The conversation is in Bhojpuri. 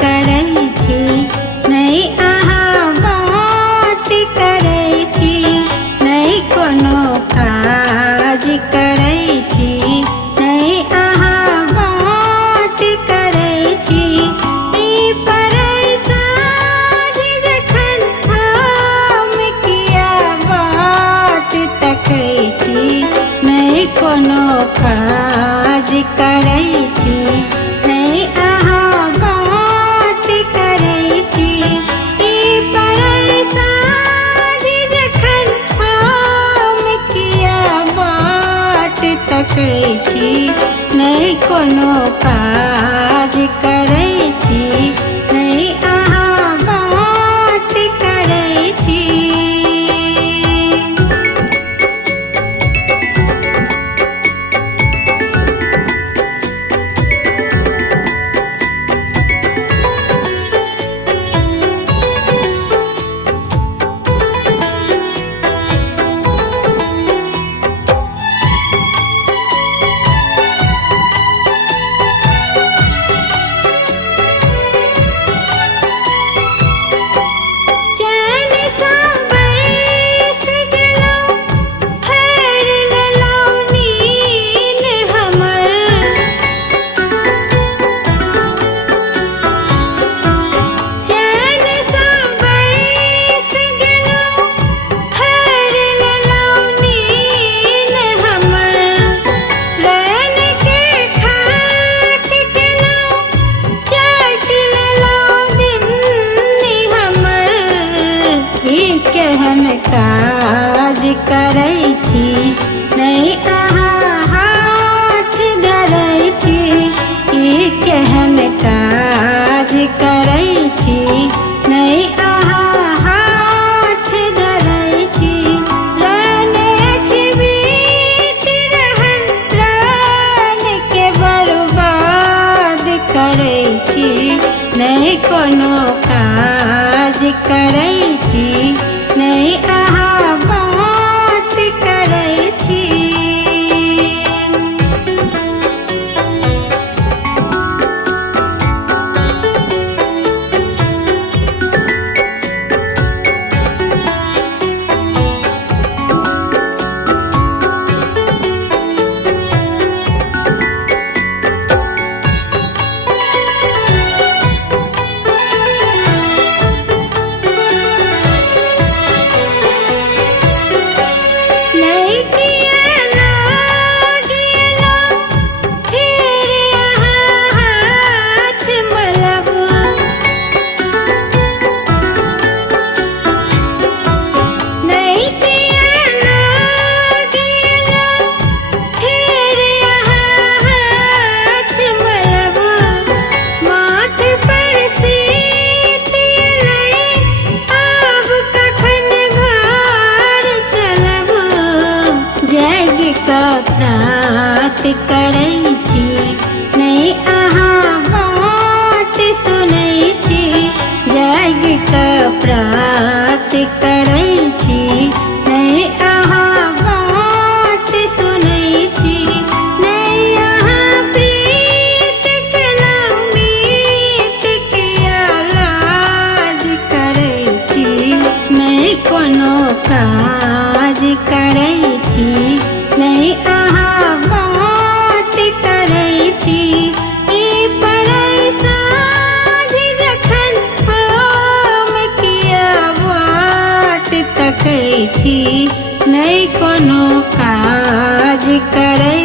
करै छी, नहीं अहाँ बात करै छी, नहीं कोनो काज करै छी, नहीं अहाँ बात करै छी। ई परेशान जखन हम किया बात तकै छी, नहीं कोनो काज करै छी, नहीं अहाँ बात करै छी। ई परेशान जखन हम किया बात तकै छी, नहीं कोनो काज करै छी, नहीं अहाँ बात करै छी। चैन सा बैस गेलौं, फेर लेलौं नींद हमर। चैन सा बैस गेलौं, फेर लेलौं नींद हमर। रैन के खाट केलौं, चाट लेलौं दिमनी हमर। ई केहन काज करै छी, नहीं अहाँ हाथ धरै छी, ई केहन काज करै छी, नहीं अहाँ हाथ धरै छी। राने बीत रहल प्राण के बर्बाद करै छी, नहीं कोनो काज करै छी, नहीं अहाँ बात करै छी। नहीं किया लागेलौं, फिर अहाँ हाथ मलब। नहीं किया लागेलौं, फिर अहाँ हाथ मलब। माथ पर शीत अयलै, आब कखन घर चलब। जग का प्रात करै छी, नहीं अहाँ बात सुनै छी, जग का प्रात करै छी, नहीं अहाँ बात सुनै छी। नहीं अहाँ प्रीत केलौं, मीत किया लाज करै छी, नहीं कोनो काज करै छी, नहीं अहाँ बात करै छी। ई परेशान जखन हम किया बात तकै छी, नहीं कोनो काज करै